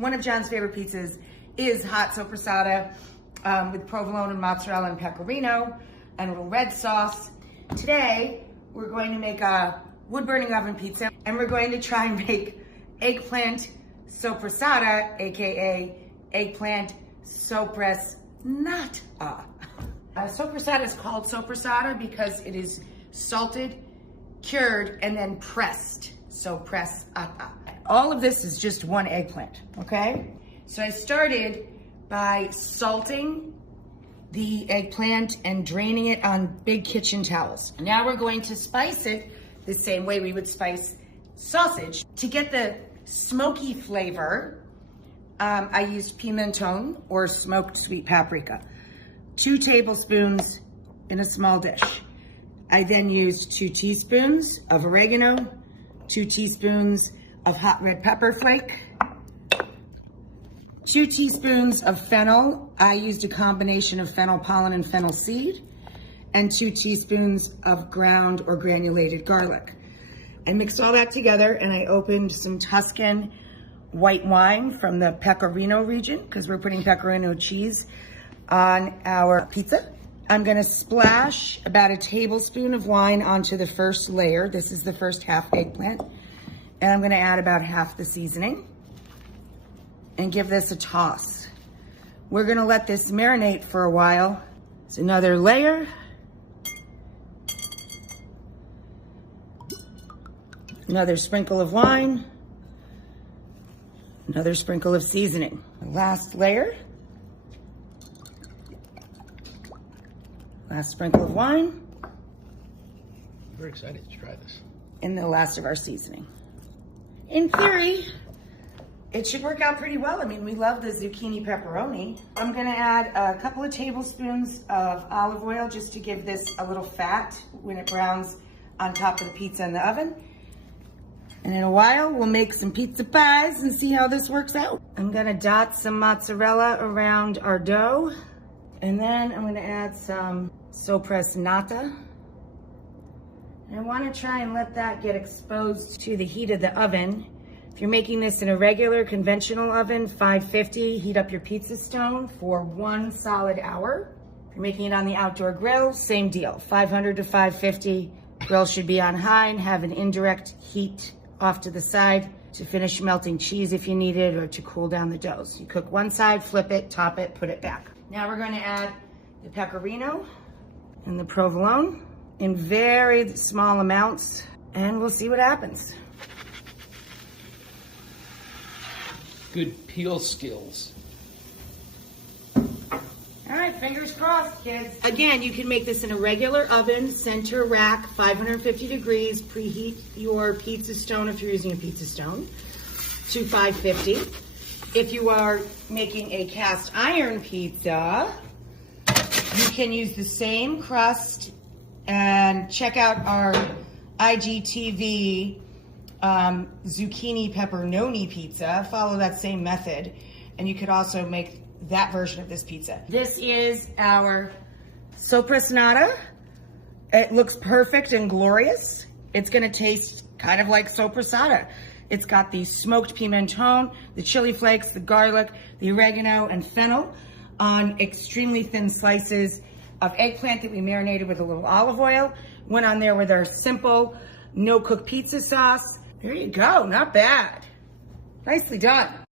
one of John's favorite pizzas is hot Soppres-Not-A with provolone and mozzarella and pecorino and a little red sauce. Today, we're going to make a wood-burning oven pizza, and we're going to try and make eggplant Soppres-Not-A, AKA eggplant Soppres-Not-A. Soppres-Not-A is called Soppres-Not-A because it is salted, cured, and then pressed. Soppres-Not-A. All of this is just one eggplant, okay? So I started by salting the eggplant and draining it on big kitchen towels. Now we're going to spice it the same way we would spice sausage. To get the smoky flavor, I used Pimenton or smoked sweet paprika. 2 tablespoons in a small dish. I then used 2 teaspoons of oregano, 2 teaspoons of hot red pepper flake, 2 teaspoons of fennel. I used a combination of fennel pollen and fennel seed, and 2 teaspoons of ground or granulated garlic. I mixed all that together, and I opened some Tuscan white wine from the Pecorino region, because we're putting Pecorino cheese on our pizza. I'm gonna splash about a tablespoon of wine onto the first layer. This is the first half eggplant. And I'm gonna add about half the seasoning and give this a toss. We're gonna let this marinate for a while. It's another layer. Another sprinkle of wine. Another sprinkle of seasoning. Last layer. Last sprinkle of wine. I'm very excited to try this. And the last of our seasoning. In theory, it should work out pretty well. I mean, we love the zucchini pepperoni. I'm gonna add a couple of tablespoons of olive oil just to give this a little fat when it browns on top of the pizza in the oven. And in a while, we'll make some pizza pies and see how this works out. I'm gonna dot some mozzarella around our dough. And then I'm gonna add some Soppres-Not-A. And I wanna try and let that get exposed to the heat of the oven. If you're making this in a regular conventional oven, 550, heat up your pizza stone for 1 solid hour. If you're making it on the outdoor grill, same deal, 500 to 550. Grill should be on high and have an indirect heat off to the side to finish melting cheese if you need it, or to cool down the dough. So you cook one side, flip it, top it, put it back. Now we're going to add the pecorino and the provolone in very small amounts, and we'll see what happens. Good peel skills. All right, fingers crossed, kids. Again, you can make this in a regular oven, center rack, 550 degrees. Preheat your pizza stone, if you're using a pizza stone, to 550. If you are making a cast iron pizza, you can use the same crust, and check out our IGTV zucchini pepperoni pizza. Follow that same method, and you could also make that version of this pizza. This is our Soppres-Not-A. It looks perfect and glorious. It's gonna taste kind of like Soppres-Not-A. It's got the smoked pimenton, the chili flakes, the garlic, the oregano, and fennel on extremely thin slices of eggplant that we marinated with a little olive oil. Went on there with our simple no-cook pizza sauce. There you go, not bad. Nicely done.